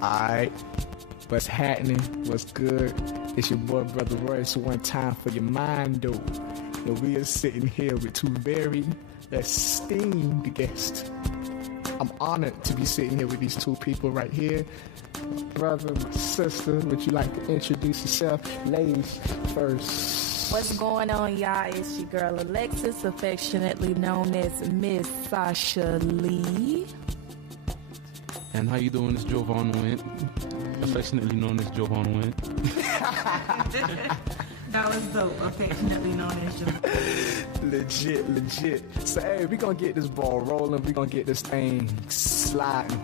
Alright, what's happening? What's good? It's your boy, Brother Royce. One time for your mind, though. And we are sitting here with two very esteemed guests. I'm honored to be sitting here with these two people right here. My brother, my sister, would you like to introduce yourself? Ladies first. What's going on, y'all? It's your girl Alexis, affectionately known as Miss Sasha Lee. And how you doing? It's Jovan Went, affectionately known as Jovan Went. That was dope, affectionately known as Jovan. Legit. So, hey, we're going to get this ball rolling. We're going to get this thing sliding.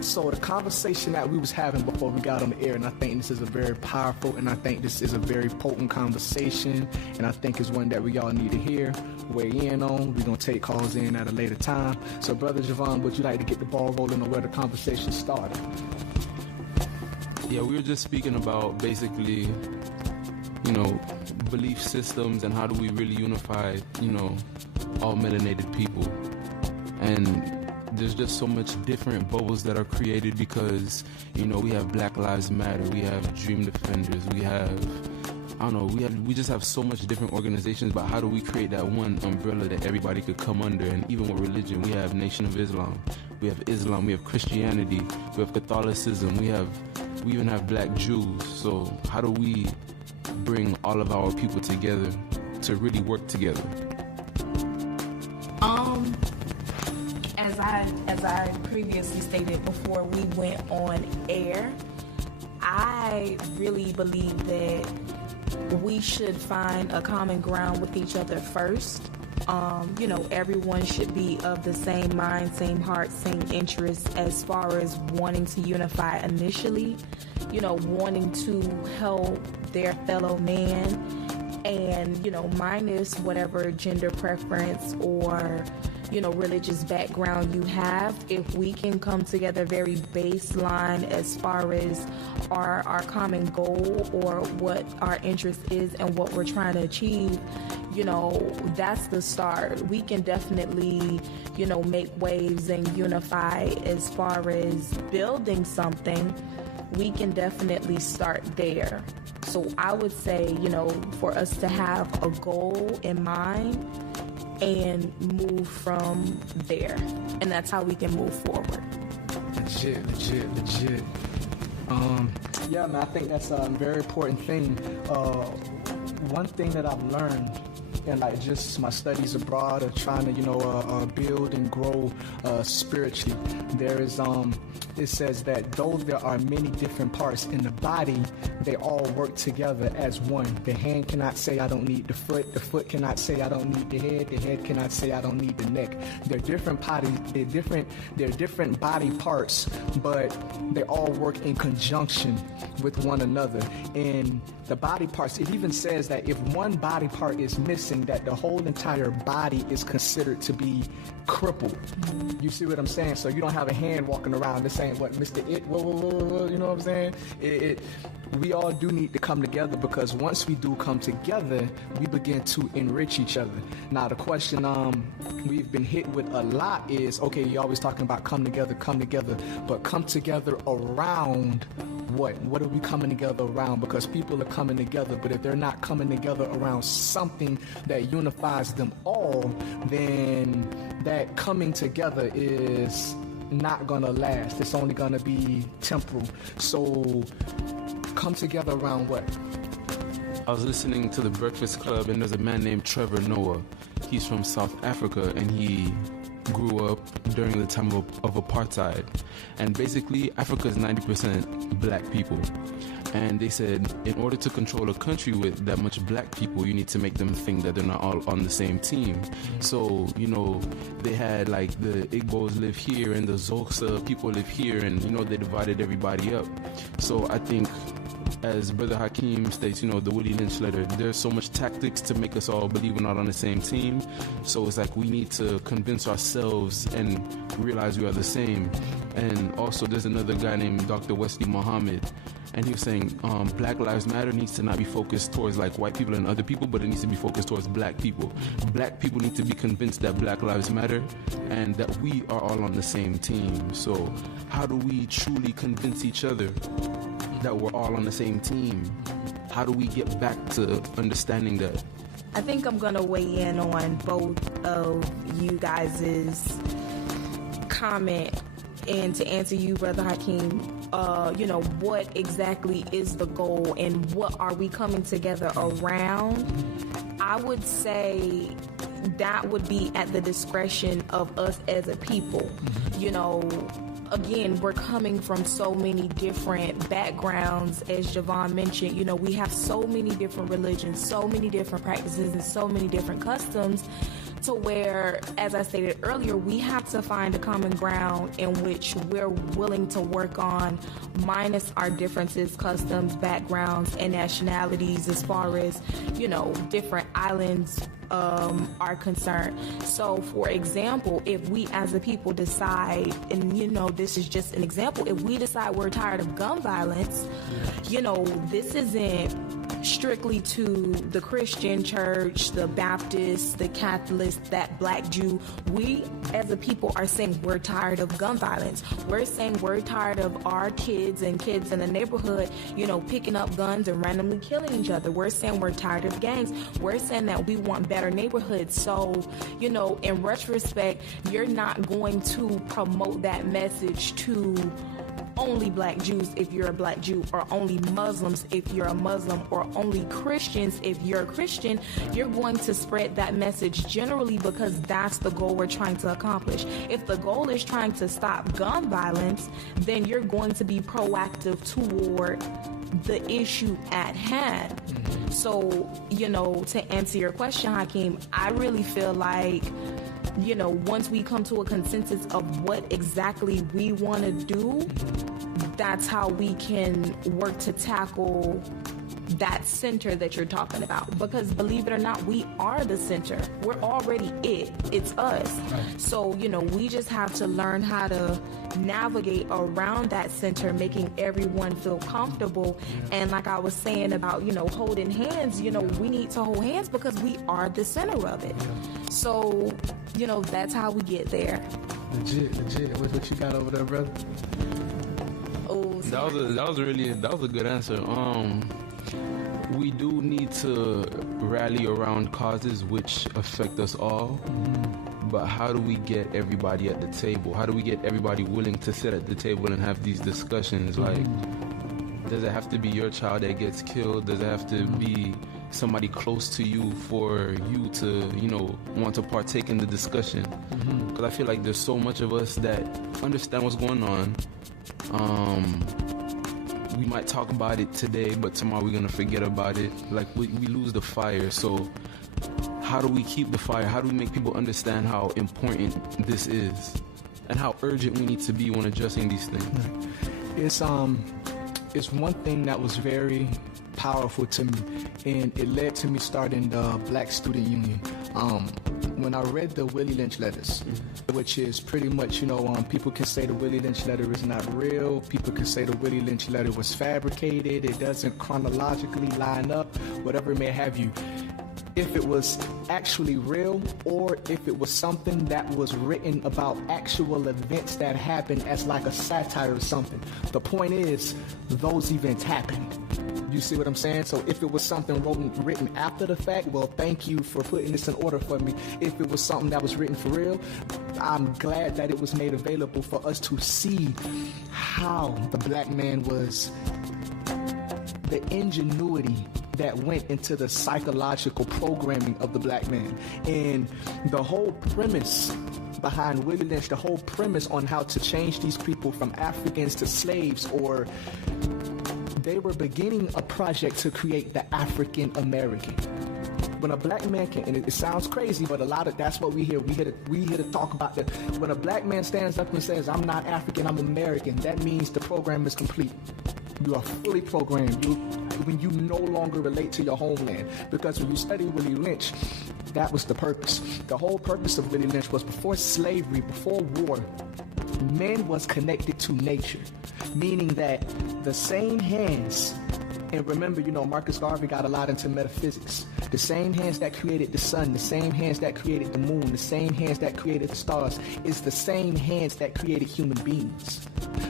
So the conversation that we was having before we got on the air, and I think this is a very powerful, and I think this is a very potent conversation, and I think it's one that we all need to hear, weigh in on. We're going to take calls in at a later time. So, Brother Javon, would you like to get the ball rolling on where the conversation started? Yeah, we were just speaking about basically, belief systems and how do we really unify, all melanated people. And there's just so much different bubbles that are created because, we have Black Lives Matter, we have Dream Defenders, we just have so much different organizations, but how do we create that one umbrella that everybody could come under? And even with religion, we have Nation of Islam, we have Christianity, we have Catholicism, we even have Black Jews. So how do we bring all of our people together to really work together? As I previously stated before we went on air, I really believe that we should find a common ground with each other first. Everyone should be of the same mind, same heart, same interest as far as wanting to unify initially, wanting to help their fellow man and, minus whatever gender preference or religious background you have. If we can come together very baseline as far as our common goal or what our interest is and what we're trying to achieve, that's the start. We can definitely, make waves and unify as far as building something. We can definitely start there. So I would say, for us to have a goal in mind and move from there. And that's how we can move forward. Legit. Yeah, man, I think that's a very important thing. One thing that I've learned in just my studies abroad of trying to, build and grow spiritually, there is, it says that though there are many different parts in the body, they all work together as one. The hand cannot say, I don't need the foot cannot say, I don't need the head cannot say, I don't need the neck. They're different body parts, but they all work in conjunction with one another. And the body parts, it even says that if one body part is missing, that the whole entire body is considered to be crippled. You see what I'm saying? So you don't have a hand walking around this ain't what Mr. It, whoa, you know what I'm saying? We all do need to come together, because once we do come together, we begin to enrich each other. Now the question we've been hit with a lot is, okay, you're always talking about come together, but come together around what? What are we coming together around? Because people are coming together, but if they're not coming together around something that unifies them all, then that coming together is not gonna last. It's only gonna be temporal. So come together around what? I was listening to the Breakfast Club, and there's a man named Trevor Noah. He's from South Africa, and he grew up during the time of apartheid. And basically, Africa is 90% black people. And they said, in order to control a country with that much black people, you need to make them think that they're not all on the same team. So, they had the Igbos live here and the Xhosa people live here, and, they divided everybody up. So I think, as Brother Hakeem states, the Willie Lynch letter, there's so much tactics to make us all believe we're not on the same team. So it's we need to convince ourselves ourselves and realize we are the same. And also there's another guy named Dr. Wesley Muhammad, and he was saying Black Lives Matter needs to not be focused towards like white people and other people, but it needs to be focused towards black people. Black people need to be convinced that Black Lives Matter and that we are all on the same team. So how do we truly convince each other that we're all on the same team? How do we get back to understanding that? I think I'm going to weigh in on both of you guys' comment. And to answer you, Brother Hakeem, what exactly is the goal and what are we coming together around? I would say that would be at the discretion of us as a people. Again, we're coming from so many different backgrounds, as Javon mentioned. We have so many different religions, so many different practices, and so many different customs, to where, as I stated earlier, we have to find a common ground in which we're willing to work on, minus our differences, customs, backgrounds, and nationalities as far as, different islands are concerned. So, for example, if we as a people decide, and this is just an example, if we decide we're tired of gun violence, this isn't strictly to the Christian church, the Baptist, the Catholics, that Black Jew. We as a people are saying we're tired of gun violence. We're saying we're tired of our kids in the neighborhood, picking up guns and randomly killing each other. We're saying we're tired of gangs. We're saying that we want better neighborhoods. So, in retrospect, you're not going to promote that message to only Black Jews if you're a Black Jew, or only Muslims if you're a Muslim, or only Christians if you're a Christian. You're going to spread that message generally because that's the goal we're trying to accomplish. If the goal is trying to stop gun violence, then you're going to be proactive toward the issue at hand. So, to answer your question, Hakeem, I really feel like, once we come to a consensus of what exactly we want to do, that's how we can work to tackle that center that you're talking about. Because believe it or not, we are the center. We're already it. It's us. Right. So, we just have to learn how to navigate around that center, making everyone feel comfortable. Yeah. And like I was saying about, holding hands, we need to hold hands because we are the center of it. Yeah. So, that's how we get there. Legit. What you got over there, brother? Oh, that was a good answer. We do need to rally around causes which affect us all. But how do we get everybody at the table? How do we get everybody willing to sit at the table and have these discussions? Like, does it have to be your child that gets killed? Does it have to be somebody close to you for you to, want to partake in the discussion? Because I feel like there's so much of us that understand what's going on. We might talk about it today, but tomorrow we're going to forget about it. Like, we lose the fire. So how do we keep the fire? How do we make people understand how important this is and how urgent we need to be when addressing these things? It's one thing that was very powerful to me, and it led to me starting the Black Student Union. When I read the Willie Lynch letters, which is pretty much, people can say the Willie Lynch letter is not real. People can say the Willie Lynch letter was fabricated. It doesn't chronologically line up, whatever it may have you. If it was actually real, or if it was something that was written about actual events that happened as like a satire or something. The point is, those events happened. You see what I'm saying? So if it was something written after the fact, well, thank you for putting this in order for me. If it was something that was written for real, I'm glad that it was made available for us to see how the Black man was, the ingenuity that went into the psychological programming of the Black man. And the whole premise behind Willie Lynch, the whole premise on how to change these people from Africans to slaves, or they were beginning a project to create the African American. When a Black man can, and it sounds crazy, but that's what we hear. We here to talk about that. When a Black man stands up and says, "I'm not African, I'm American," that means the program is complete. You are fully programmed. When you no longer relate to your homeland. Because when you study Willie Lynch, that was the purpose. The whole purpose of Willie Lynch was before slavery, before war, man was connected to nature. Meaning that the same hands, and remember, Marcus Garvey got a lot into metaphysics. The same hands that created the sun, the same hands that created the moon, the same hands that created the stars, is the same hands that created human beings.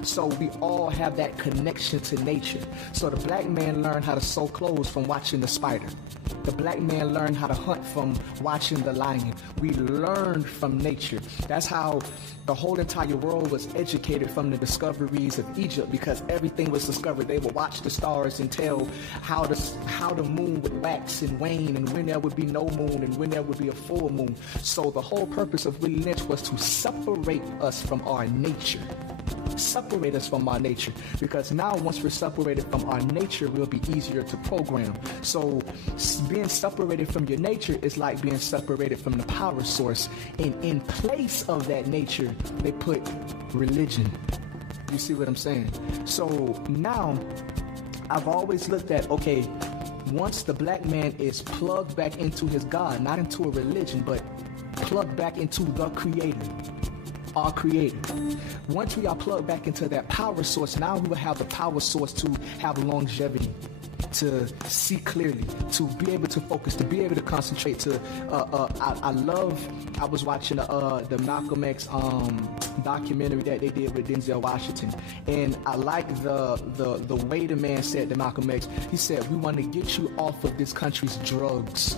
So we all have that connection to nature. So the black man learned how to sew clothes from watching the spider. The black man learned how to hunt from watching the lion. We learned from nature. That's how the whole entire world was educated from the discoveries of Egypt, because everything was discovered. They would watch the stars and tell how the moon would wax and wane, and when there would be no moon and when there would be a full moon. So the whole purpose of Willie Lynch was to separate us from our nature. Separate us from our nature, because now once we're separated from our nature, we'll be easier to program. So being separated from your nature is like being separated from the power source, and in place of that nature they put religion. You see what I'm saying? So now I've always looked at, okay, once the black man is plugged back into his God, not into a religion, but plugged back into the creator, our creator. Once we are plugged back into that power source, now we will have the power source to have longevity, to see clearly, to be able to focus, to be able to concentrate. I was watching the Malcolm X documentary that they did with Denzel Washington, and I like the way the man said to Malcolm X. He said, "We want to get you off of this country's drugs."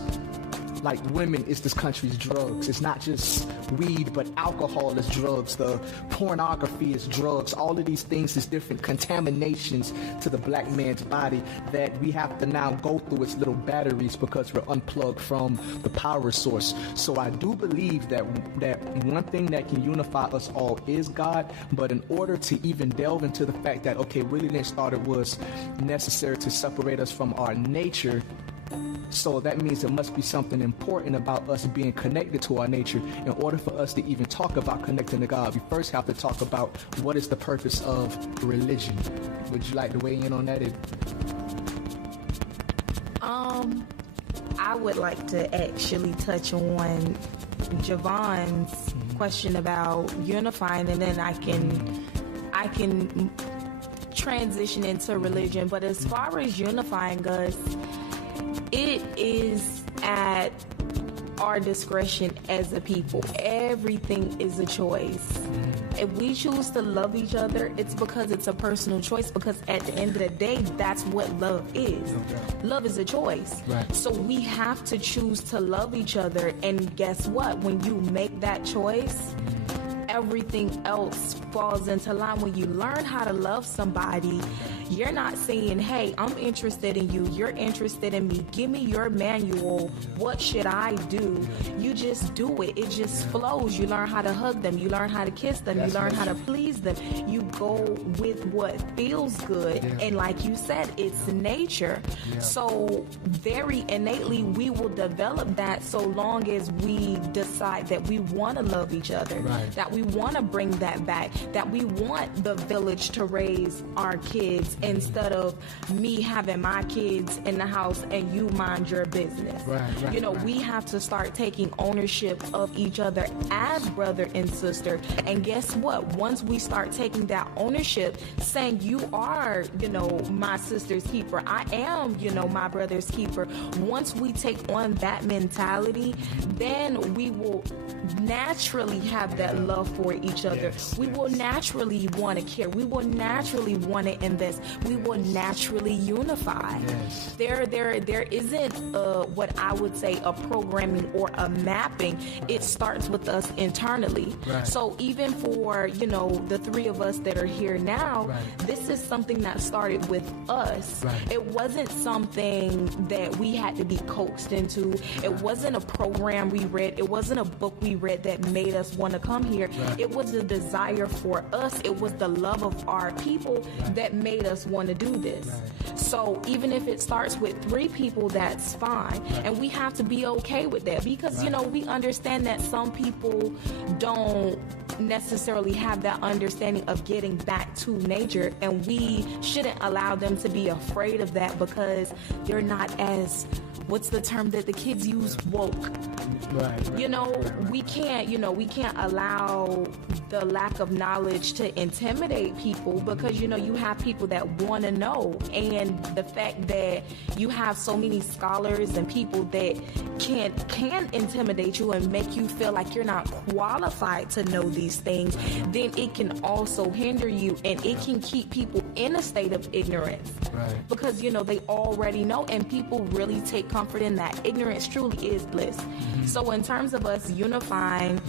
Like, women is this country's drugs. It's not just weed, but alcohol is drugs. The pornography is drugs. All of these things is different contaminations to the black man's body that we have to now go through its little batteries because we're unplugged from the power source. So I do believe that one thing that can unify us all is God. But in order to even delve into the fact that, okay, Willie Lynch thought it was necessary to separate us from our nature, so that means there must be something important about us being connected to our nature. In order for us to even talk about connecting to God, we first have to talk about what is the purpose of religion. Would you like to weigh in on that? I would like to actually touch on Javon's question about unifying, and then I can transition into religion. But as far as unifying us, it is at our discretion as a people. Everything is a choice. If we choose to love each other, it's because it's a personal choice, because at the end of the day, that's what love is. Love is a choice. Right. So we have to choose to love each other, and guess what? When you make that choice, everything else falls into line. When you learn how to love somebody, you're not saying, hey, I'm interested in you, you're interested in me, give me your manual, what should I do? You just do it. It just flows. You learn how to hug them, you learn how to kiss them, you learn how to please them. You go with what feels good. And like you said, it's nature. So very innately we will develop that, so long as we decide that we want to love each other, that we want to bring that back, that we want the village to raise our kids instead of me having my kids in the house and you mind your business. We have to start taking ownership of each other as brother and sister. And guess what? Once we start taking that ownership, saying you are, my sister's keeper, I am, my brother's keeper. Once we take on that mentality, then we will naturally have that love for each other. We will naturally want to care. We will naturally want to invest. We will naturally unify. There isn't what I would say a programming or a mapping. It starts with us internally. So even for the three of us that are here now, this is something that started with us. It wasn't something that we had to be coaxed into. It wasn't a program we read. It wasn't a book we read that made us want to come here. It was the desire for us. It was the love of our people that made us want to do this. So even if it starts with 3 people, that's fine. And we have to be okay with that, because we understand that some people don't necessarily have that understanding of getting back to nature, and we shouldn't allow them to be afraid of that because they're not as, what's the term that the kids use, woke. Right. We can't allow the lack of knowledge to intimidate people, because you have people that want to know, and the fact that you have so many scholars and people that can intimidate you and make you feel like you're not qualified to know these things, then it can also hinder you, and it can keep people in a state of ignorance. Right. Because they already know, and people really take comfort in that. Ignorance truly is bliss. So in terms of us unifying,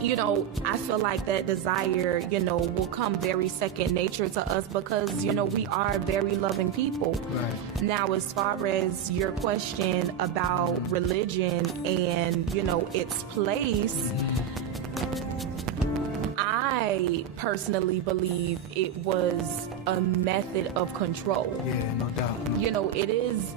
I feel like that desire, will come very second nature to us, because, we are very loving people. Right. Now, as far as your question about religion and, its place, I personally believe it was a method of control. Yeah, no doubt.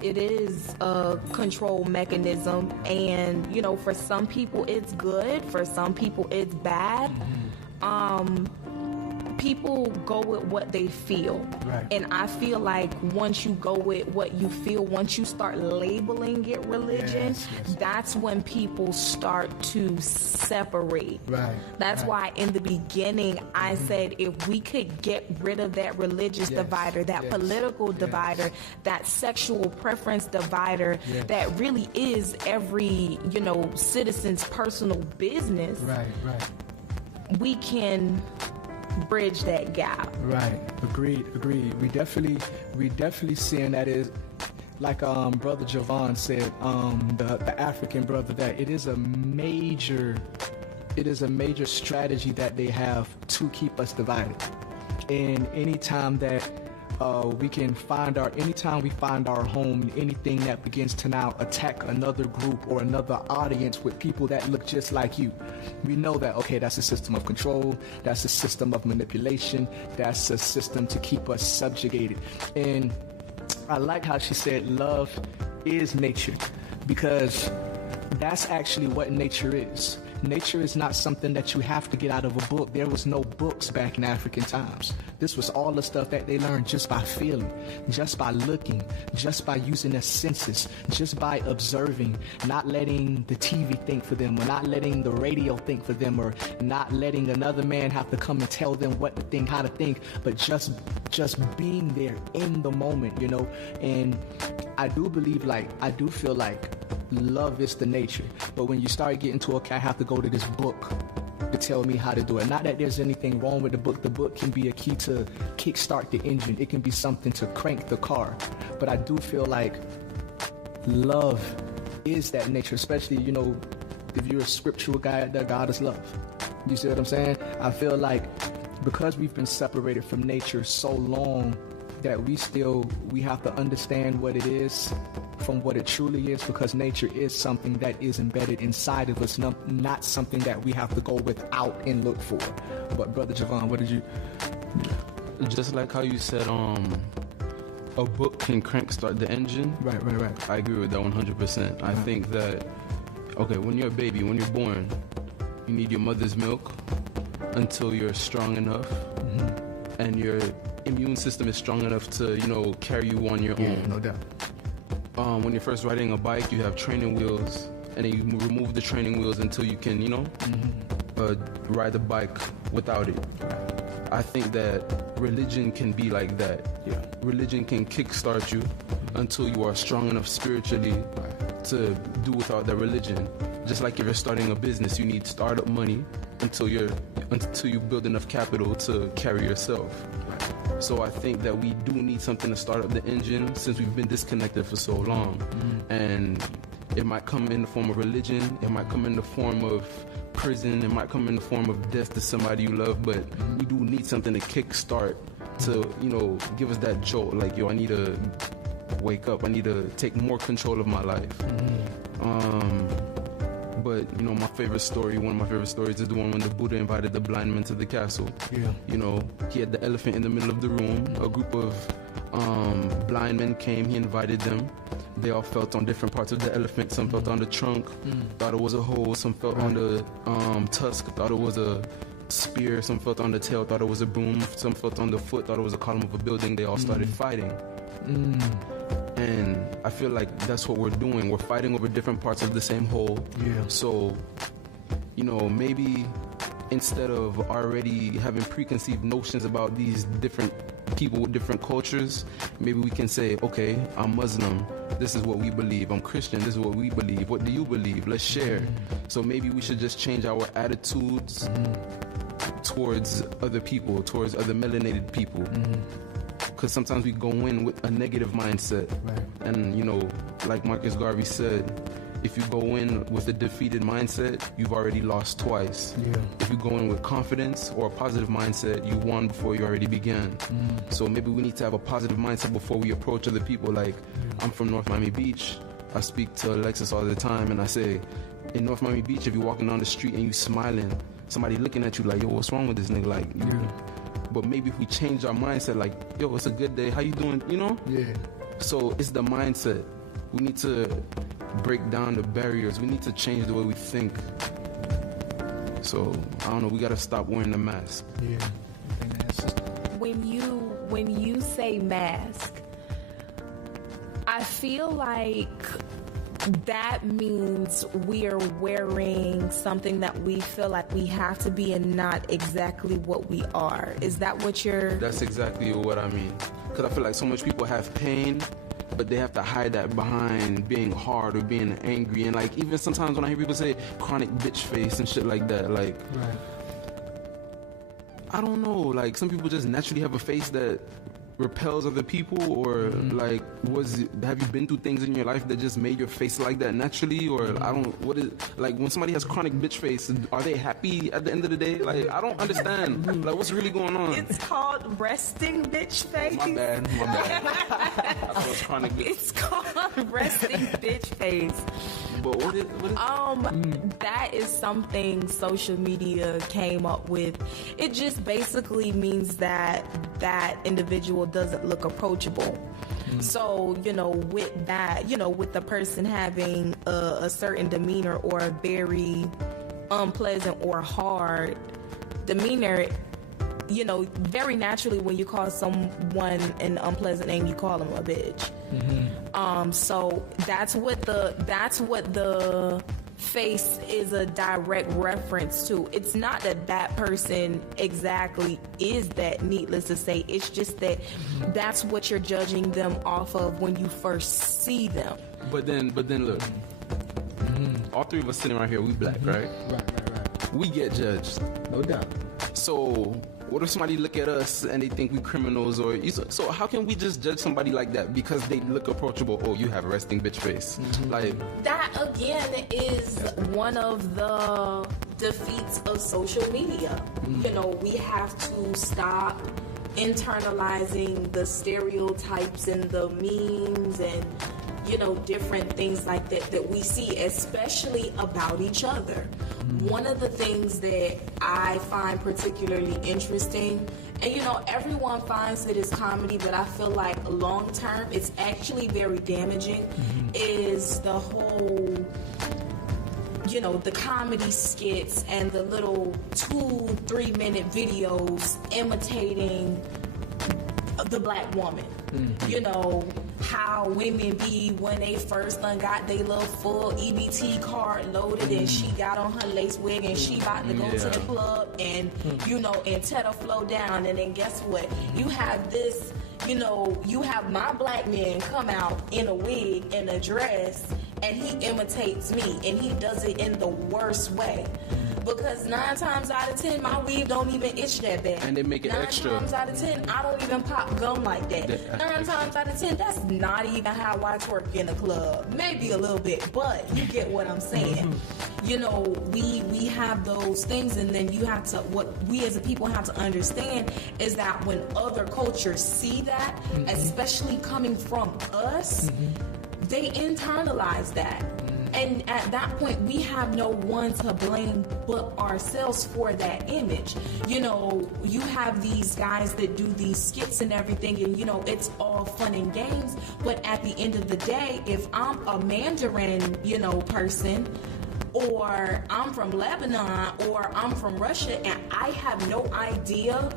It is a control mechanism, and for some people it's good, for some people it's bad. People go with what they feel. Right. And I feel like once you go with what you feel, once you start labeling it religion, yes. that's when people start to separate. Right. That's why in the beginning I said if we could get rid of that religious divider, that political divider, that sexual preference divider, that really is every, citizen's personal business. Right. We can bridge that gap. Right. Agreed. We definitely seeing that is, like Brother Javon said, the African brother, that it is a major strategy that they have to keep us divided. And anytime that anytime we find our home, anything that begins to now attack another group or another audience with people that look just like you, we know that, okay, that's a system of control, that's a system of manipulation, that's a system to keep us subjugated. And I like how she said love is nature, because that's actually what nature is. Nature is not something that you have to get out of a book. There was no books back in African times. This was all the stuff that they learned just by feeling, just by looking, just by using their senses, just by observing, not letting the TV think for them, or not letting the radio think for them, or not letting another man have to come and tell them what to think, how to think, but just being there in the moment, And I do feel like love is the nature. But when you start getting to, okay, I have to go to this book to tell me how to do it. Not that there's anything wrong with the book. The book can be a key to kickstart the engine. It can be something to crank the car. But I do feel like love is that nature, especially, if you're a scriptural guy, that God is love. You see what I'm saying? I feel like because we've been separated from nature so long, that we have to understand what it is from what it truly is, because nature is something that is embedded inside of us, not something that we have to go without and look for. But Brother Javon, what did you? Just like how you said, a book can start the engine. Right. I agree with that 100%. I think that, okay, when you're a baby, when you're born, you need your mother's milk until you're strong enough, and your immune system is strong enough to, carry you on your own. No doubt. When you're first riding a bike, you have training wheels, and then you remove the training wheels until you can, ride the bike without it. I think that religion can be like that. Yeah. Religion can kickstart you until you are strong enough spiritually to do without that religion. Just like if you're starting a business, you need startup money until you build enough capital to carry yourself. So I think that we do need something to start up the engine, since we've been disconnected for so long. And it might come in the form of religion, it might come in the form of prison, it might come in the form of death to somebody you love, but we do need something to kickstart to, give us that jolt, like, I need to wake up, I need to take more control of my life. But, my favorite story, one of my favorite stories is the one when the Buddha invited the blind man to the castle. Yeah. He had the elephant in the middle of the room. A group of blind men came, he invited them. They all felt on different parts of the elephant. Some felt on the trunk, thought it was a hole. Some felt on the tusk, thought it was a spear, some felt on the tail, thought it was a broom, some felt on the foot, thought it was a column of a building. They all started fighting. And I feel like that's what we're doing. We're fighting over different parts of the same whole. Yeah. So, you know, maybe instead of already having preconceived notions about these different people with different cultures, maybe we can say, okay, I'm Muslim, this is what we believe. I'm Christian, this is what we believe. What do you believe? Let's share. So maybe we should just change our attitudes towards other people, towards other melanated people. Because sometimes we go in with a negative mindset. Right. And, you know, like Marcus Garvey said, if you go in with a defeated mindset, you've already lost twice. Yeah. If you go in with confidence or a positive mindset, you won before you already began. So maybe we need to have a positive mindset before we approach other people. Like, I'm from North Miami Beach. I speak to Alexis all the time, and I say, in North Miami Beach, if you're walking down the street and you smiling, somebody looking at you like, yo, what's wrong with this nigga? Like, but maybe if we change our mindset, like, yo, it's a good day, how you doing, you know? Yeah. So it's the mindset. We need to break down the barriers. We need to change the way we think. So, I don't know, we gotta stop wearing the mask. Yeah. I think that's When you say mask, I feel like that means we are wearing something that we feel like we have to be and not exactly what we are. Is that what you're... That's exactly what I mean. Because I feel like so much people have pain, but they have to hide that behind being hard or being angry. And like, even sometimes when I hear people say chronic bitch face and shit like that, like, I don't know, like some people just naturally have a face that repels other people, or like, have you been through things in your life that just made your face like that naturally? Or I don't, what is, like when somebody has chronic bitch face, are they happy at the end of the day? Like, I don't understand. Like, what's really going on? It's called resting bitch face. My bad. I thought it was chronic bitch. It's called resting bitch face. But what is that is something social media came up with. It just basically means that that individual doesn't look approachable. So, you know, with that, you know, with the person having a certain demeanor or a very unpleasant or hard demeanor, you know, very naturally when you call someone an unpleasant name, you call them a bitch. So that's what the face is a direct reference to. It's not that that person exactly is that, needless to say. It's just that that's what you're judging them off of when you first see them. But then look, all three of us sitting right here, we black, right? Right. We get judged. No doubt. So what if somebody look at us and they think we criminals? Or so how can we just judge somebody like that because they look approachable? Oh, you have a resting bitch face. Like, that again is one of the defeats of social media. You know, we have to stop internalizing the stereotypes and the memes and, you know, different things like that we see, especially about each other. One of the things that I find particularly interesting, and you know, everyone finds it as comedy, but I feel like long term it's actually very damaging, is the whole, you know, the comedy skits and the little 2-3 minute videos imitating the black woman. You know, how women be when they first done got their little full EBT card loaded and she got on her lace wig and she about to go to the club and, you know, and tear the flow down. And then guess what? You have this, you know, you have my black man come out in a wig and a dress and he imitates me and he does it in the worst way. Because 9 times out of 10, my weave don't even itch that bad. And they make it extra. 9 times out of 10, I don't even pop gum like that. 9 times out of 10, that's not even how I twerk in a club. Maybe a little bit, but you get what I'm saying. You know, we have those things, and then you have to, what we as a people have to understand is that when other cultures see that, especially coming from us, they internalize that. And at that point, we have no one to blame but ourselves for that image. You know, you have these guys that do these skits and everything, and, you know, it's all fun and games. But at the end of the day, if I'm a Mandarin, you know, person, or I'm from Lebanon, or I'm from Russia, and I have no idea,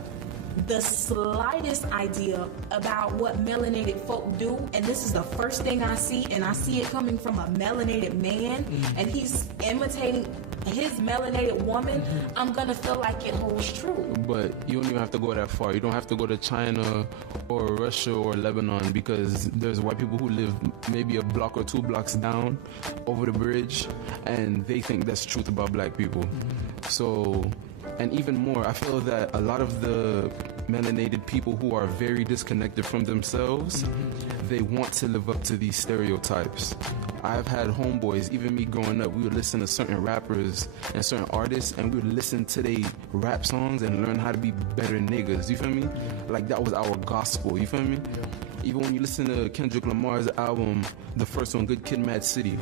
the slightest idea about what melanated folk do, and this is the first thing I see, and I see it coming from a melanated man, and he's imitating his melanated woman, I'm gonna feel like it holds true. But you don't even have to go that far. You don't have to go to China or Russia or Lebanon, because there's white people who live maybe a block or 2 blocks down over the bridge, and they think that's truth about black people. So, and even more, I feel that a lot of the melanated people who are very disconnected from themselves, they want to live up to these stereotypes. I've had homeboys, even me growing up, we would listen to certain rappers and certain artists, and we would listen to their rap songs and learn how to be better niggas, you feel me? Like, that was our gospel, you feel me? Even when you listen to Kendrick Lamar's album, the first one, Good Kid, Mad City,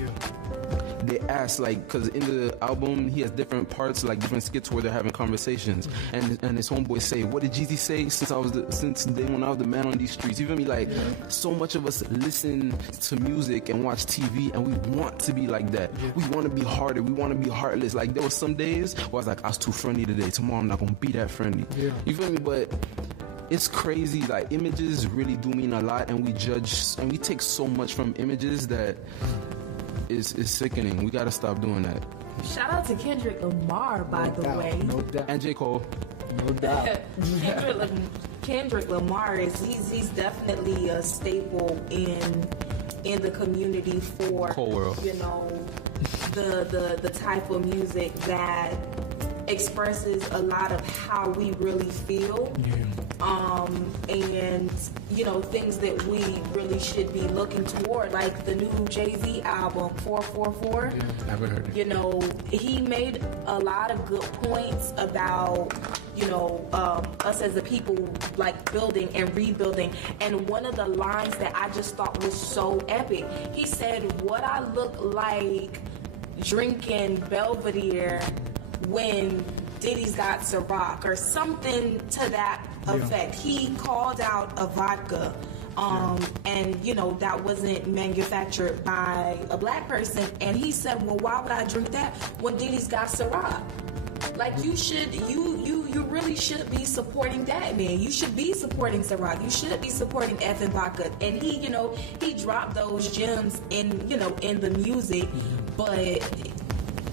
they ask, like, because in the album he has different parts, like different skits where they're having conversations, and his homeboys say, what did Jeezy say since day when I was the man on these streets, you feel me? Like, so much of us listen to music and watch TV, and we want to be like that. We want to be harder, we want to be heartless. Like, there was some days where I was like, I was too friendly today, tomorrow I'm not gonna be that friendly, you feel me? But it's crazy, like, images really do mean a lot, and we judge and we take so much from images that is sickening. We gotta stop doing that. Shout out to Kendrick Lamar, by the way. No doubt. And J. Cole. No doubt. Kendrick Lamar he's definitely a staple in the community for Cole world. You know, the type of music that expresses a lot of how we really feel. And you know, things that we really should be looking toward, like the new Jay-Z album 444. Never heard it. You know, he made a lot of good points about, you know, us as a people, like building and rebuilding. And one of the lines that I just thought was so epic, he said, what I look like drinking Belvedere when Diddy's got Ciroc, or something to that effect. He called out a vodka, and you know, that wasn't manufactured by a black person, and he said, well, why would I drink that when Diddy's got Ciroc? Like, you really should be supporting that, man. You should be supporting Ciroc. You should be supporting effing vodka. And he, you know, he dropped those gems in, you know, in the music, but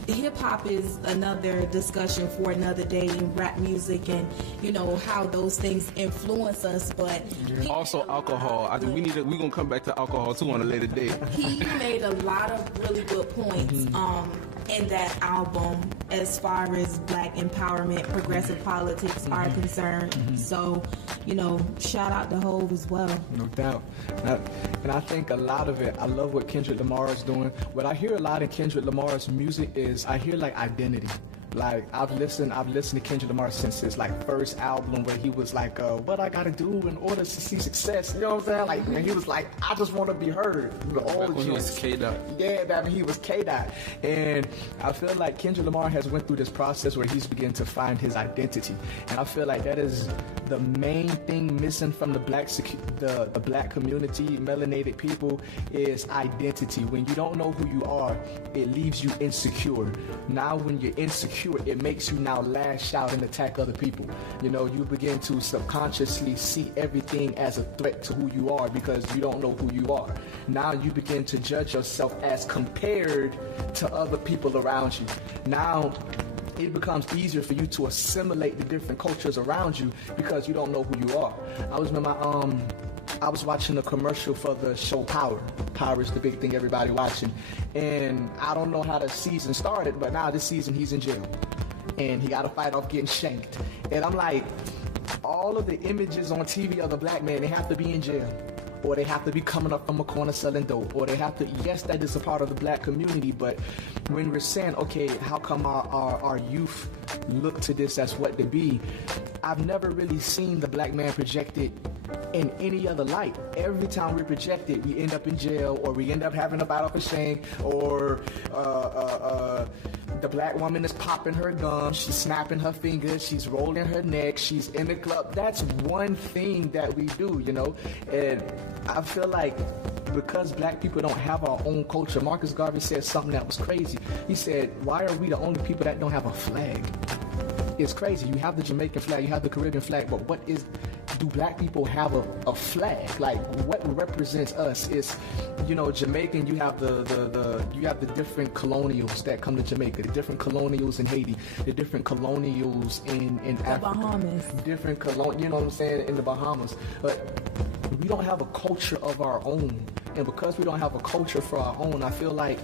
hip-hop is another discussion for another day, in rap music, and you know how those things influence us. But also alcohol. I think we're gonna come back to alcohol too on a later date. He made a lot of really good points in that album as far as black empowerment, progressive politics are concerned. So, you know, shout out to Hov as well. No doubt. And I think a lot of it, I love what Kendrick Lamar is doing. What I hear a lot in Kendrick Lamar's music is, I hear like identity. Like, I've listened to Kendrick Lamar since his like first album, where he was like, what I gotta do in order to see success, you know what I'm saying? Like, man, he was like, I just want to be heard. Back when he was K-Dot. Yeah, back when he was K-Dot. And I feel like Kendrick Lamar has went through this process where he's beginning to find his identity. And I feel like that is the main thing missing from the black community, melanated people, is identity. When you don't know who you are, it leaves you insecure. Now when you're insecure, it makes you now lash out and attack other people. You know, you begin to subconsciously see everything as a threat to who you are, because you don't know who you are. Now you begin to judge yourself as compared to other people around you. Now it becomes easier for you to assimilate the different cultures around you because you don't know who you are. I was watching a commercial for the show Power. Power is the big thing everybody watching. And I don't know how the season started, but now this season he's in jail. And he got to fight off getting shanked. And I'm like, all of the images on TV of the black man, they have to be in jail. Or they have to be coming up from a corner selling dope. Or they have to, yes, that is a part of the black community, but when we're saying, okay, how come our youth look to this as what to be, I've never really seen the black man projected in any other light. Every time we project it, we end up in jail, or we end up having a battle for shame, or the black woman is popping her gum, she's snapping her fingers, she's rolling her neck, she's in the club. That's one thing that we do, you know. And I feel like because black people don't have our own culture, Marcus Garvey said something that was crazy. He said, why are we the only people that don't have a flag? It's crazy. You have the Jamaican flag, you have the Caribbean flag, but do black people have a flag? Like, what represents us? Is, you know, Jamaican, you have the different colonials that come to Jamaica, the different colonials in Haiti, the different colonials in Africa, Bahamas, different you know what I'm saying, in the Bahamas. But we don't have a culture of our own, and because we don't have a culture for our own, I feel like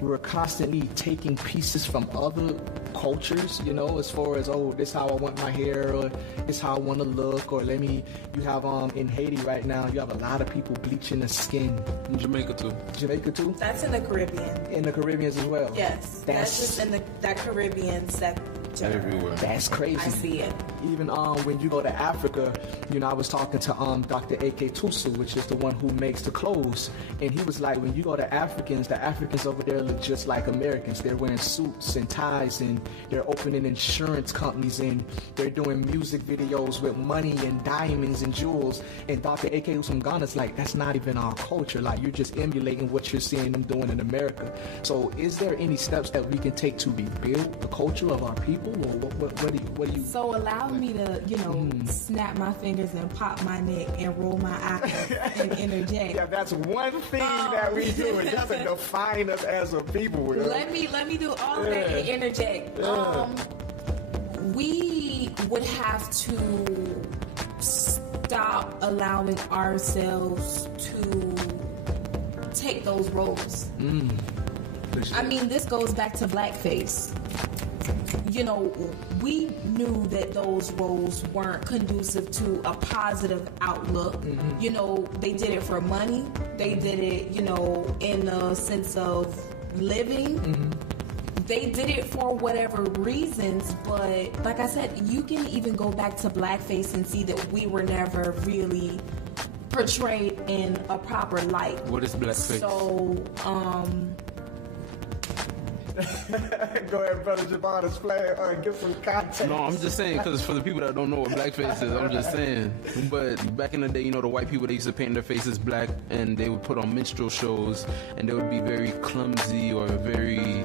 we're constantly taking pieces from other cultures, you know, as far as, oh, this how I want my hair, or this how I want to look, or you have in Haiti right now, you have a lot of people bleaching their skin. In Jamaica too. That's in the Caribbean. In the Caribbean as well. Yes, that's just in that Caribbean sector. Everywhere. That's crazy. I see it. Even when you go to Africa, you know, I was talking to Dr. A.K. Tusu, which is the one who makes the clothes, and he was like, when you go to Africans, the Africans over there look just like Americans. They're wearing suits and ties, and they're opening insurance companies, and they're doing music videos with money and diamonds and jewels. And Dr. A.K. who's from Ghana's like, that's not even our culture. Like, you're just emulating what you're seeing them doing in America. So is there any steps that we can take to rebuild the culture of our people? Or what do you? So allow me to, you know, snap my fingers and pop my neck and roll my eyes and interject. Yeah, that's one thing that we do. It doesn't define us as a people. You know? Let me do all of that and interject. We would have to stop allowing ourselves to take those roles. I mean, this goes back to blackface. You know, we knew that those roles weren't conducive to a positive outlook. You know, they did it for money. They did it, you know, in a sense of living. They did it for whatever reasons, but like I said, you can even go back to blackface and see that we were never really portrayed in a proper light. What is blackface? So, Go ahead, brother Javon, explain, give some context. No, I'm just saying, because for the people that don't know what blackface is, I'm just saying. But back in the day, you know, the white people, they used to paint their faces black, and they would put on minstrel shows, and they would be very clumsy or very,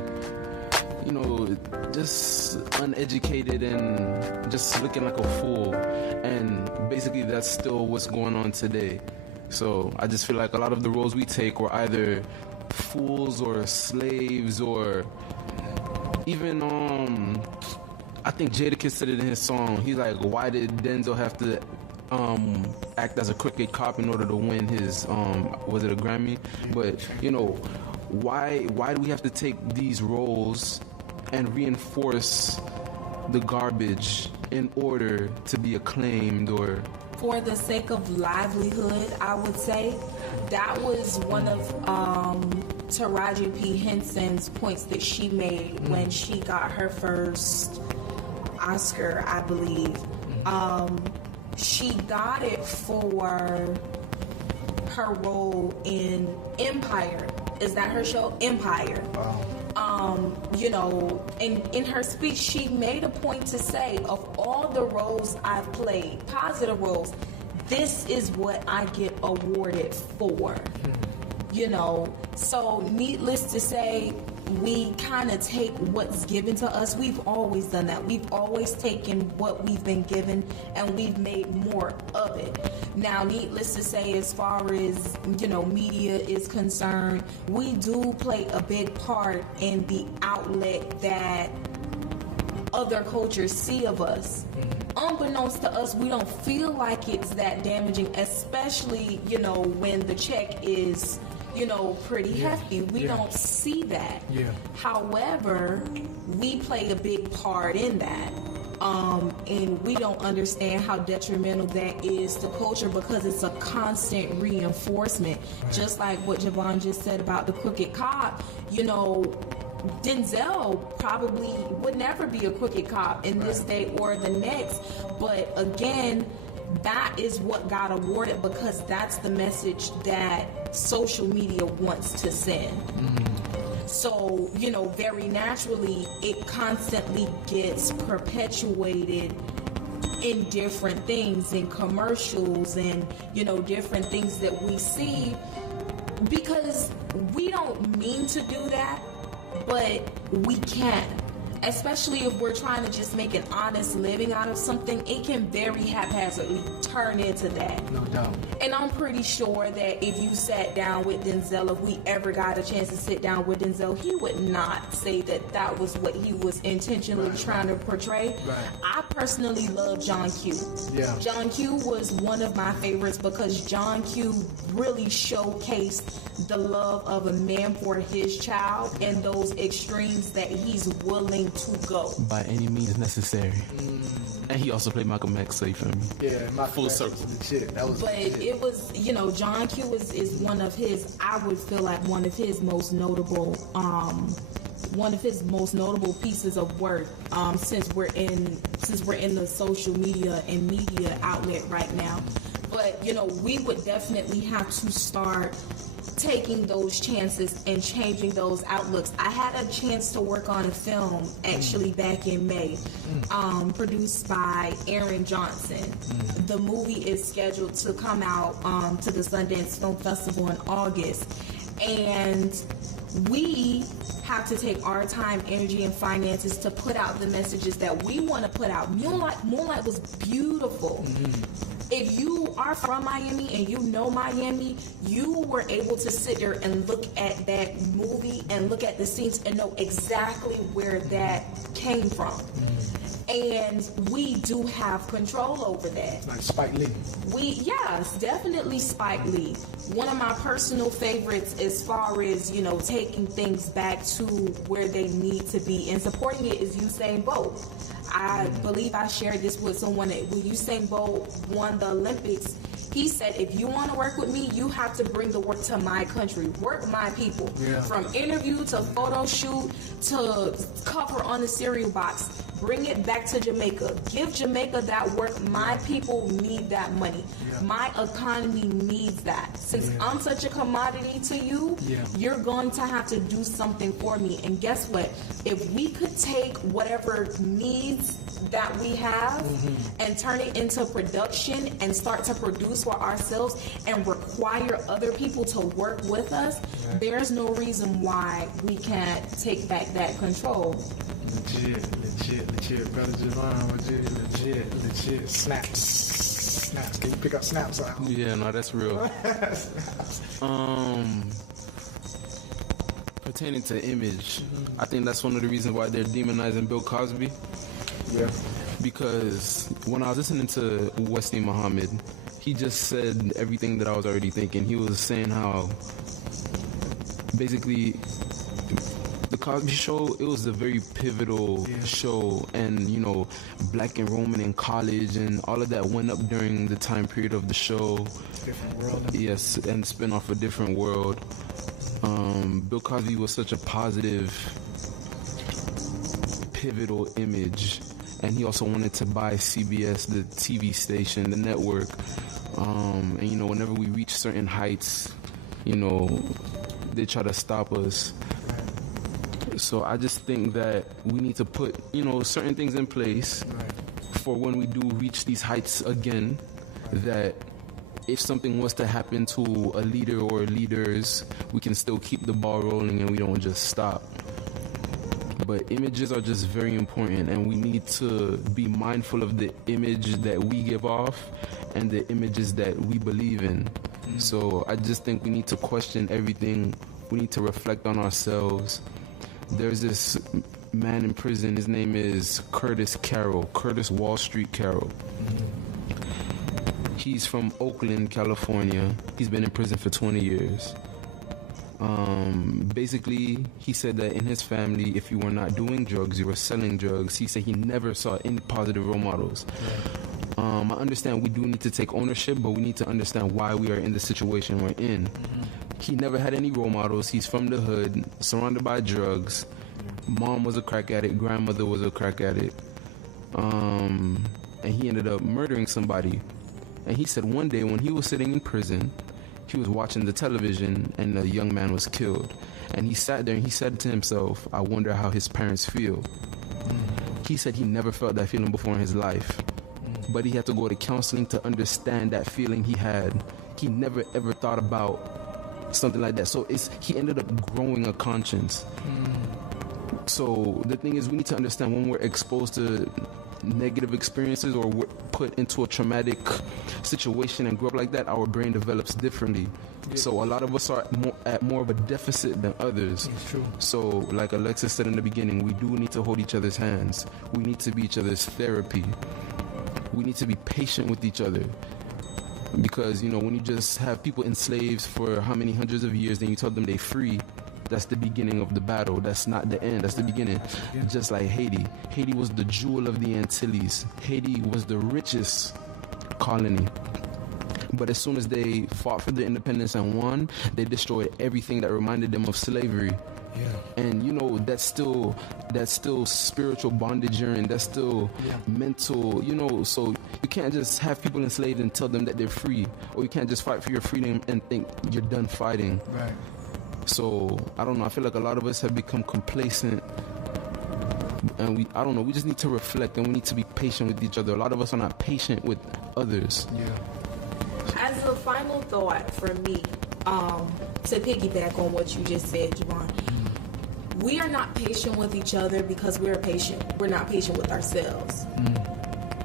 you know, just uneducated and just looking like a fool. And basically that's still what's going on today. So I just feel like a lot of the roles we take were either fools or slaves, or even I think Jadakiss said it in his song. He's like, why did Denzel have to act as a crooked cop in order to win his was it a Grammy? But you know, why do we have to take these roles and reinforce the garbage in order to be acclaimed? Or for the sake of livelihood, I would say that was one of Taraji P. Henson's points that she made when she got her first Oscar, I believe. She got it for her role in Empire. Is that her show? Empire. You know, and in her speech, she made a point to say, of all the roles I've played, positive roles, this is what I get awarded for. You know, so needless to say, we kind of take what's given to us. We've always done that. We've always taken what we've been given and we've made more of it. Now, needless to say, as far as, you know, media is concerned, we do play a big part in the outlet that other cultures see of us. Unbeknownst to us, we don't feel like it's that damaging, especially, you know, when the check is, you know, pretty hefty. We don't see that. However, we play a big part in that. And we don't understand how detrimental that is to culture because it's a constant reinforcement. Just like what Javon just said about the crooked cop, you know, Denzel probably would never be a crooked cop in this day or the next. But again, that is what got awarded because that's the message that social media wants to send. So, very naturally, it constantly gets perpetuated in different things, in commercials and, different things that we see, because we don't mean to do that, but we can. Especially if we're trying to just make an honest living out of something, it can very haphazardly turn into that. No doubt. And I'm pretty sure that if you sat down with Denzel, if we ever got a chance to sit down with Denzel, he would not say that that was what he was intentionally trying to portray. Right. I personally love John Q. Yeah. John Q was one of my favorites because John Q really showcased the love of a man for his child and those extremes that he's willing to go by any means necessary. And he also played Malcolm X, so you feel me? Yeah, my full circle. Legit. That was but legit. It was, John Q is one of his, I would feel like one of his most notable pieces of work, since we're in the social media and media outlet right now. But we would definitely have to start taking those chances and changing those outlooks. I had a chance to work on a film actually back in May, produced by Aaron Johnson. The movie is scheduled to come out to the Sundance Film Festival in August, and we have to take our time, energy, and finances to put out the messages that we want to put out. Moonlight was beautiful. If you are from Miami and you know Miami, you were able to sit there and look at that movie and look at the scenes and know exactly where that came from. And we do have control over that. Like Spike Lee. Yes, definitely Spike Lee. One of my personal favorites as far as, taking things back to where they need to be and supporting it is Usain Bolt. I believe I shared this with someone. When Usain Bolt won the Olympics, he said, if you want to work with me, you have to bring the work to my country. Work my people. Yeah. From interview to photo shoot to cover on the cereal box. Bring it back to Jamaica. Give Jamaica that work. My people need that money. Yeah. My economy needs that. Since I'm such a commodity to you, you're going to have to do something for me. And guess what? If we could take whatever needs that we have and turn it into production and start to produce for ourselves and require other people to work with us, there's no reason why we can't take back that control. Legit, brother Javon, legit. Snaps. Can you pick up snaps out? Yeah, no, that's real. Pertaining to image, I think that's one of the reasons why they're demonizing Bill Cosby. Yeah. Because when I was listening to Wesley Muhammad, he just said everything that I was already thinking. He was saying how basically the Cosby Show, it was a very pivotal show, and black enrollment in college and all of that went up during the time period of the show. Different world. Yes, and spin off a different world. Bill Cosby was such a positive, pivotal image, and he also wanted to buy CBS, the TV station, the network. And whenever we reach certain heights, they try to stop us. So I just think that we need to put, certain things in place for when we do reach these heights again, that if something was to happen to a leader or leaders, we can still keep the ball rolling and we don't just stop. But images are just very important, and we need to be mindful of the image that we give off and the images that we believe in. So I just think we need to question everything. We need to reflect on ourselves. There's this man in prison. His name is Curtis Wall Street Carroll. He's from Oakland, California. He's been in prison for 20 years. Basically, he said that in his family, if you were not doing drugs, you were selling drugs. He said he never saw any positive role models. I understand we do need to take ownership, but we need to understand why we are in the situation we're in. He never had any role models. He's from the hood, surrounded by drugs. Mom was a crack addict. Grandmother was a crack addict. And he ended up murdering somebody. And he said one day when he was sitting in prison, he was watching the television and a young man was killed. And he sat there and he said to himself, I wonder how his parents feel. He said he never felt that feeling before in his life. But he had to go to counseling to understand that feeling he had. He never ever thought about something like that. So he ended up growing a conscience. So the thing is, we need to understand when we're exposed to negative experiences or we're put into a traumatic situation and grow up like that, our brain develops differently. So a lot of us are at more of a deficit than others. It's true. So like Alexis said in the beginning, we do need to hold each other's hands. We need to be each other's therapy. We need to be patient with each other. Because, when you just have people enslaved for how many hundreds of years, then you tell them they're free, that's the beginning of the battle. That's not the end. That's the beginning. Just like Haiti. Haiti was the jewel of the Antilles. Haiti was the richest colony. But as soon as they fought for their independence and won, they destroyed everything that reminded them of slavery. Yeah. And that's still spiritual bondage, and that's still mental, so you can't just have people enslaved and tell them that they're free, or you can't just fight for your freedom and think you're done fighting. Right. So I don't know, I feel like a lot of us have become complacent, and we just need to reflect, and we need to be patient with each other. A lot of us are not patient with others. Yeah. As a final thought for me, to piggyback on what you just said, Javon, we are not patient with each other because we're not patient with ourselves.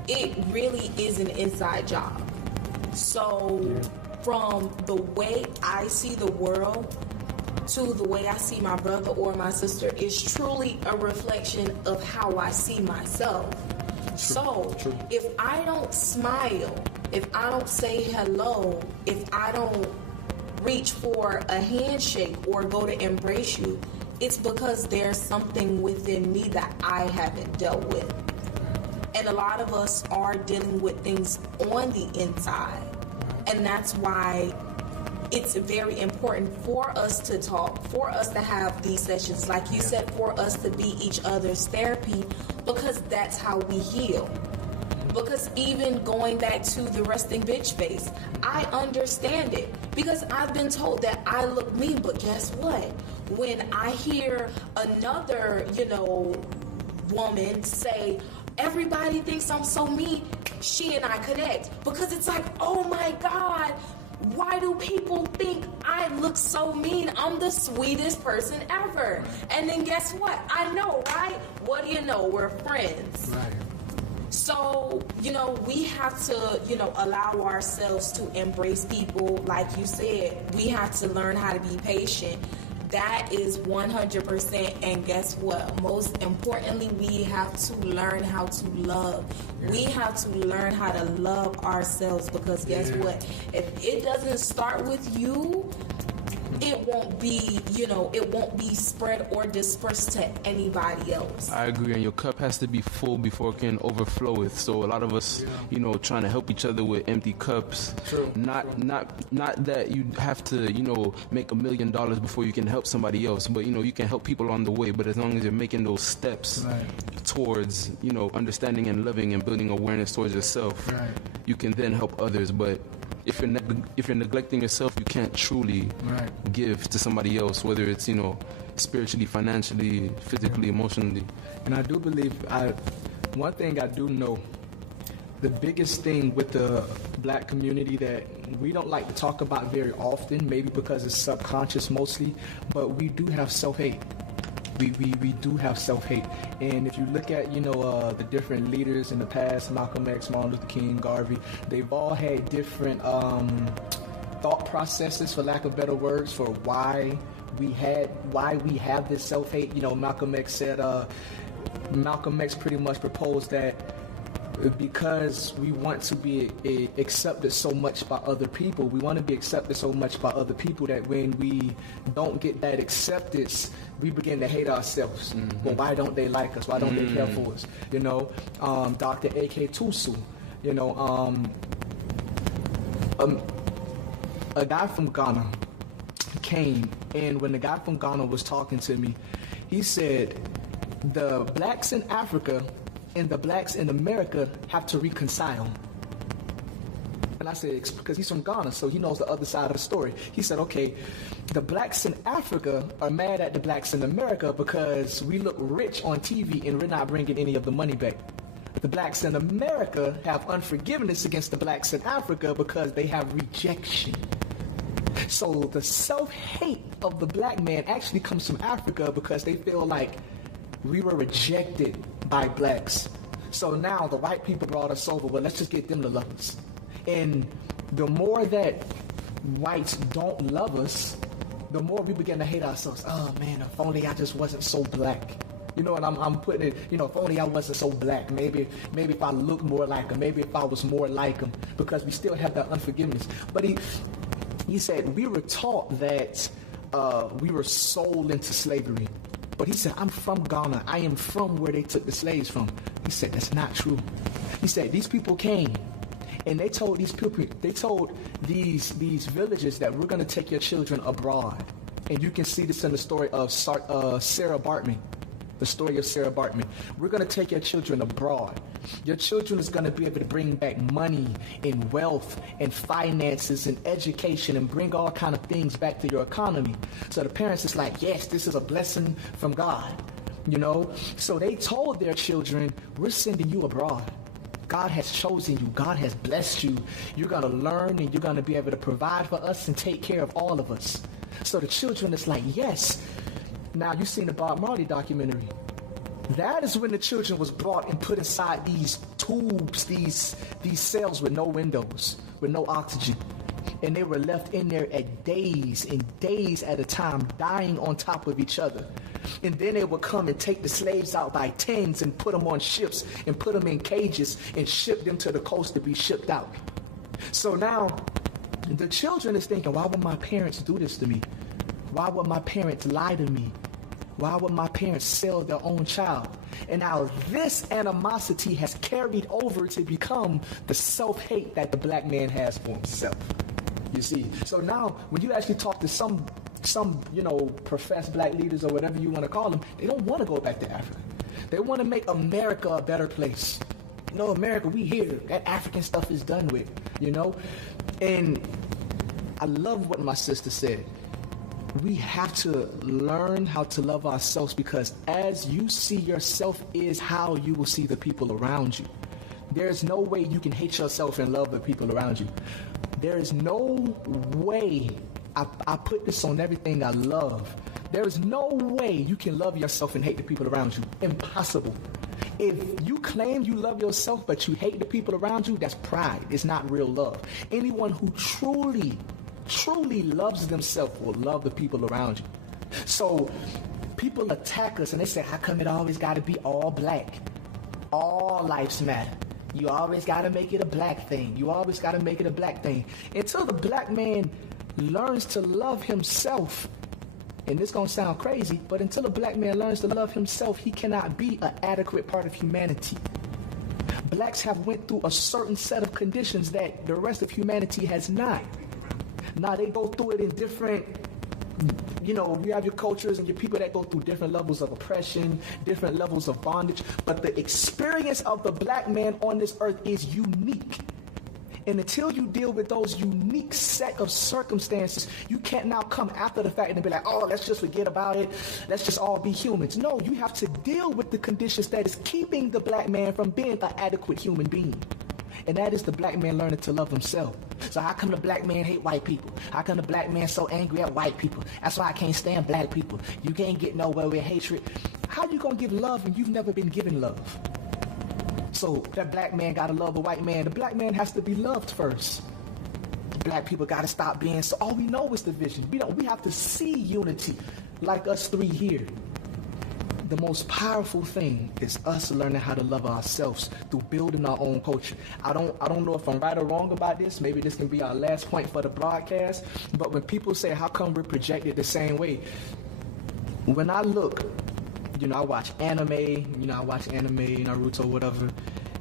It really is an inside job. So from the way I see the world to the way I see my brother or my sister is truly a reflection of how I see myself. True. If I don't smile, if I don't say hello, if I don't reach for a handshake or go to embrace you, it's because there's something within me that I haven't dealt with. And a lot of us are dealing with things on the inside. And that's why it's very important for us to talk, for us to have these sessions, like you said, for us to be each other's therapy, because that's how we heal. Because even going back to the resting bitch face, I understand it because I've been told that I look mean, but guess what? When I hear another, woman say, everybody thinks I'm so mean, she and I connect because it's like, oh my God, why do people think I look so mean? I'm the sweetest person ever. And then guess what? I know, right? What do you know? We're friends. Right. So, we have to, allow ourselves to embrace people. Like you said, we have to learn how to be patient. That is 100%. And guess what? Most importantly, we have to learn how to love. Yeah. We have to learn how to love ourselves because guess what? If it doesn't start with you, it won't be, it won't be spread or dispersed to anybody else. I agree, and your cup has to be full before it can overfloweth. So a lot of us, trying to help each other with empty cups. True. Not that you have to, make $1 million before you can help somebody else, but you can help people on the way. But as long as you're making those steps towards, understanding and loving and building awareness towards yourself, you can then help others. But if you're neglecting yourself, you can't truly give to somebody else, whether it's spiritually, financially, physically, emotionally. And I do believe one thing I do know, the biggest thing with the black community that we don't like to talk about very often, maybe because it's subconscious mostly, but we do have self-hate. We do have self-hate. And if you look at, the different leaders in the past, Malcolm X, Martin Luther King, Garvey, they've all had different thought processes, for lack of better words, for why we have this self-hate. Malcolm X pretty much proposed that because we want to be accepted so much by other people, we want to be accepted so much by other people that when we don't get that acceptance, we begin to hate ourselves. Well, why don't they like us? Why don't they care for us? Dr. A.K. Tusu, a guy from Ghana came, and when the guy from Ghana was talking to me, he said, the blacks in Africa and the blacks in America have to reconcile. And I said, because he's from Ghana, so he knows the other side of the story. He said, okay, the blacks in Africa are mad at the blacks in America because we look rich on TV and we're not bringing any of the money back. The blacks in America have unforgiveness against the blacks in Africa because they have rejection. So the self-hate of the black man actually comes from Africa because they feel like we were rejected by blacks. So now the white people brought us over, well, let's just get them to love us. And the more that whites don't love us, the more we begin to hate ourselves. Oh man, if only I just wasn't so black. You know what I'm putting it, if only I wasn't so black, maybe if I looked more like him, maybe if I was more like him, because we still have that unforgiveness. But he said we were taught that we were sold into slavery. But he said, I'm from Ghana. I am from where they took the slaves from. He said, that's not true. He said, these people came and they told these villages that we're going to take your children abroad. And you can see this in the story of Sarah Bartman. The story of Sarah Bartman. We're going to take your children abroad. Your children is going to be able to bring back money and wealth and finances and education and bring all kind of things back to your economy. So the parents is like, yes, this is a blessing from God, So they told their children, we're sending you abroad. God has chosen you. God has blessed you. You're going to learn and you're going to be able to provide for us and take care of all of us. So the children is like, yes. Now, you've seen the Bob Marley documentary. That is when the children was brought and put inside these tubes, these cells with no windows, with no oxygen. And they were left in there at days and days at a time, dying on top of each other. And then they would come and take the slaves out by tens and put them on ships and put them in cages and ship them to the coast to be shipped out. So now, the children is thinking, why would my parents do this to me? Why would my parents lie to me? Why would my parents sell their own child? And now this animosity has carried over to become the self-hate that the black man has for himself. You see? So now when you actually talk to some professed black leaders or whatever you want to call them, they don't want to go back to Africa. They want to make America a better place. America, we here. That African stuff is done with, And I love what my sister said. We have to learn how to love ourselves, because as you see yourself is how you will see the people around you. There's no way you can hate yourself and love the people around you. There is no way, I put this on everything I love. There is no way you can love yourself and hate the people around you. Impossible. If you claim you love yourself but you hate the people around you, that's pride. It's not real love. Anyone who truly loves themselves will love the people around you. So people attack us and they say, how come it always got to be all black? All lives matter. You always got to make it a black thing. You always got to make it a black thing. Until the black man learns to love himself, and this gonna sound crazy, but until a black man learns to love himself, he cannot be an adequate part of humanity. Blacks have went through a certain set of conditions that the rest of humanity has not. Now they go through it in different, you have your cultures and your people that go through different levels of oppression, different levels of bondage, but the experience of the black man on this earth is unique. And until you deal with those unique set of circumstances, you can't now come after the fact and be like, oh, let's just forget about it. Let's just all be humans. No, you have to deal with the conditions that is keeping the black man from being an adequate human being. And that is the black man learning to love himself. So how come the black man hate white people? How come the black man so angry at white people? That's why I can't stand black people. You can't get nowhere with hatred. How you gonna give love when you've never been given love? So that black man gotta love the white man. The black man has to be loved first. Black people gotta stop being so. All we know is division. We have to see unity, like us three here. The most powerful thing is us learning how to love ourselves through building our own culture. I don't know if I'm right or wrong about this. Maybe this can be our last point for the broadcast. But when people say, how come we're projected the same way? When I look, I watch anime, Naruto, whatever,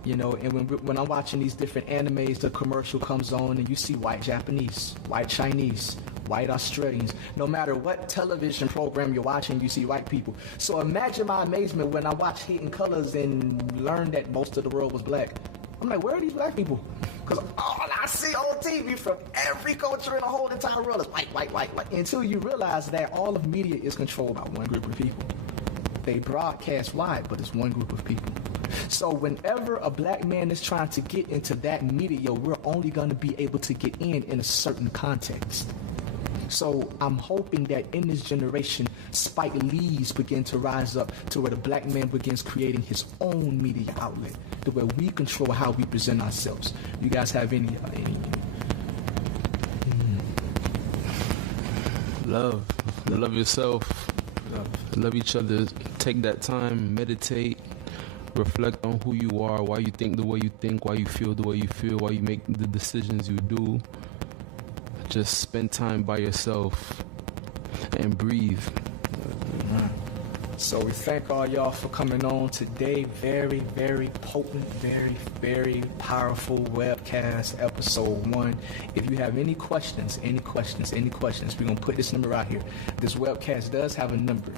and when I'm watching these different animes, the commercial comes on and you see white Japanese, white Chinese, white Australians. No matter what television program you're watching, you see white people. So imagine my amazement when I watch Hidden Colors and learn that most of the world was black. I'm like, where are these black people? Because all I see on TV from every culture in the whole entire world is white, white, white, white. Until you realize that all of media is controlled by one group of people. They broadcast wide, but it's one group of people. So whenever a black man is trying to get into that media, we're only going to be able to get in a certain context. So I'm hoping that in this generation, Spike Lee's begin to rise up to where the black man begins creating his own media outlet, to where we control how we present ourselves. You guys have any Love yourself. Love each other. Take that time, meditate, reflect on who you are, why you think the way you think, why you feel the way you feel, why you make the decisions you do. Just spend time by yourself and breathe. So we thank all y'all for coming on today. Very, very potent, very, very powerful webcast, episode 1. If you have any questions, we're going to put this number out here. This webcast does have a number.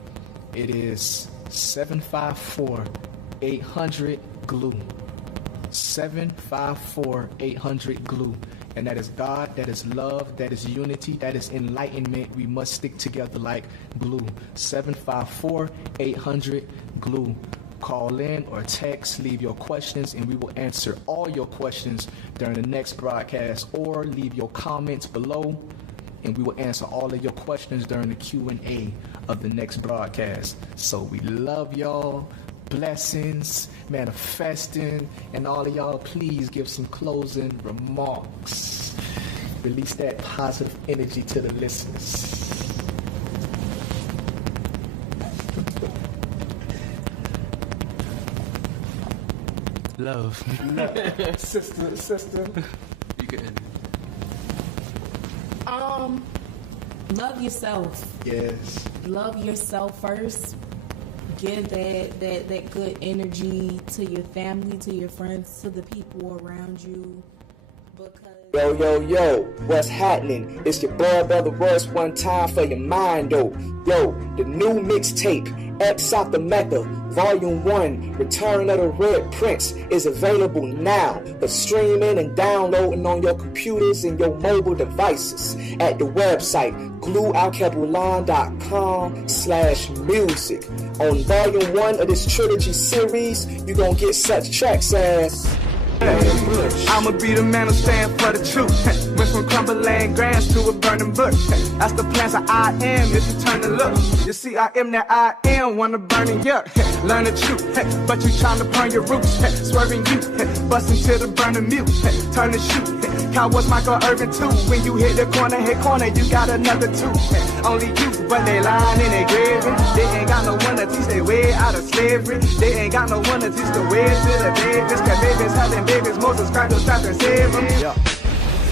It is 754-800-GLUE. 754-800-GLUE. And that is God, that is love, that is unity, that is enlightenment. We must stick together like glue. 754-800-GLUE. Call in or text, leave your questions, and we will answer all your questions during the next broadcast, or leave your comments below, and we will answer all of your questions during the Q&A of the next broadcast. So we love y'all. Blessings, manifesting, and all of y'all, please give some closing remarks. Release that positive energy to the listeners. Love. Sister. You can. Love yourself. Yes. Love yourself first. Give that good energy to your family, to your friends, to the people around you. Yo, what's happening? It's your boy, Brother Royce, one time for your mind, though. Yo, the new mixtape, X Out the Mecca, Volume 1, Return of the Red Prince, is available now for streaming and downloading on your computers and your mobile devices at the website gluealkebulan.com/music. On Volume 1 of this trilogy series, you're gonna get such tracks as I'ma be the man who stand for the truth. Went from crumbling grass to a burning bush. That's the plans that I am if you turn to look. You see, I am that I am, wanna burn in you. Learn the truth, but you trying to burn your roots. Swerving you, bust into the burning mute. Turn the shoot. Cowboys Michael Irvin too. When you hit the corner, you got another two. Only you, but they lying and they graving. They ain't got no one to teach their way out of slavery. They ain't got no one to teach the way to the babies. Cause babies having babies, Moses Christ will stop and save them. Yeah.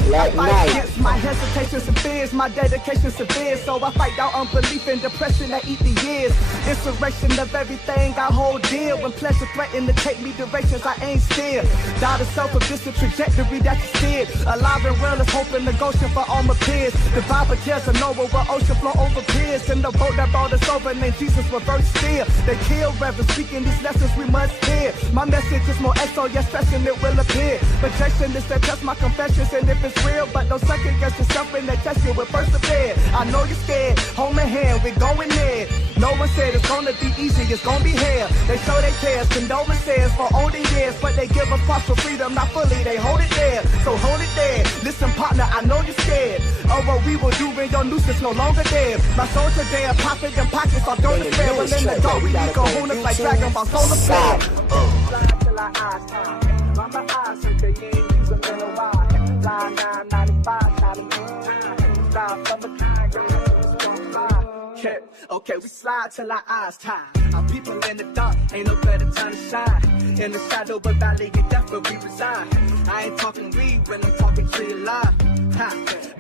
Like night. Against my hesitations and fears, my dedication severe. So I fight out unbelief and depression that eat the years. Inspiration of everything I hold dear. When pleasure threatened to take me directions I ain't still. Doubt of self of this the trajectory that you steered. Alive and well is hope in the ocean for all my peers. The Bible cares to know where ocean flow over piers. And the boat that brought us over named Jesus reverse steer. They kill reverend, speaking these lessons we must hear. My message is more SOS stressing it will appear. Projection is to test my confessions, and if it's real, but don't second guess yourself in that test you will persevere. I know you're scared, hold my hand, we're going there. No one said it's gonna be easy, it's gonna be hell. They show they cares, condolences for older years, but they give us partial freedom, not fully, they hold it there. So hold it there, listen partner, I know you're scared. Oh, what we will do when your noose is no longer there. My soldier there, popping them pockets, I don't despair. Well in the dark, we need kahunas like Dragon Ball solar flare. Slide till our eyes turn, my eyes hurt, they ain't using in a while. Line 995, not a time. Slide from the kind, yeah, okay, we slide till our eyes tie. Our people in the dark, ain't no better time to shine. In the shadow of valley of death where we reside. I ain't talking weed when I'm talking tree alive. Ha,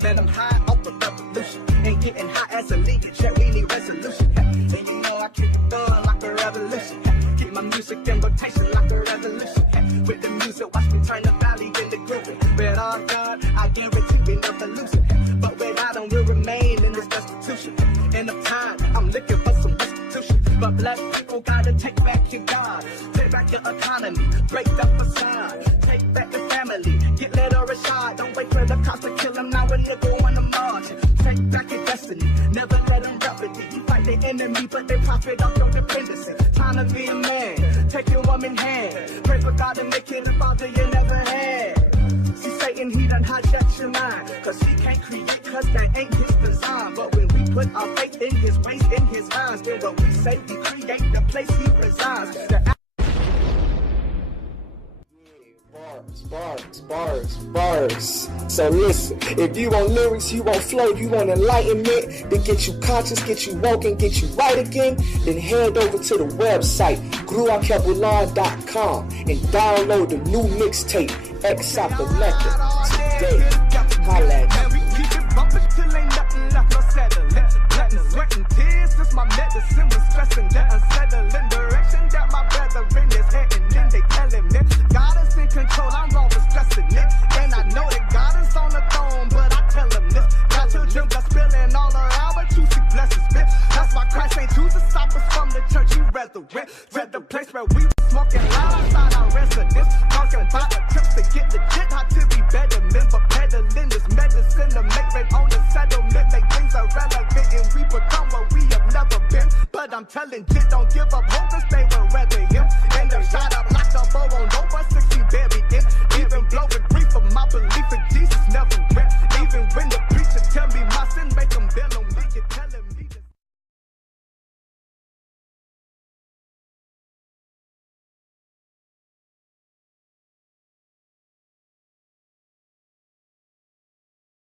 man, I'm high off the revolution. Ain't getting high as a league, shit, we need resolution. And you know I keep it going like a revolution. Keep my music in rotation like a revolution. With the music, watch me turn the valley into grooving. With all God, I guarantee we never lose it. But without them, we'll remain in this destitution. In of time, I'm looking for some restitution. But black people gotta take back your God. Take back your economy, break the facade. Take back the family, get literacy. enemy, but they profit off your dependency. Time to be a man, take your woman hand. Pray for God to make you the father you never had. See Satan, he done hijacked your mind, cause he can't create, cause that ain't his design. But when we put our faith in his ways, in his minds, then what we say, we create the place he resides. Bars. So listen, if you want lyrics, you want flow, you want enlightenment, then get you conscious, get you woke, and get you right again, then head over to the website, Alkebulan.com, and download the new mixtape, Exalt the Method, today. Holla at you. Sweat and tears, this my medicine was stressing that unsettling direction that my brethren is heading in. They telling me God is in control, I'm always stressing it. And I know that God is on the throne, but I tell him this. Got children just spilling all around, but you see blessings, bitch. That's why Christ ain't choose disciples from the church, he resurrect.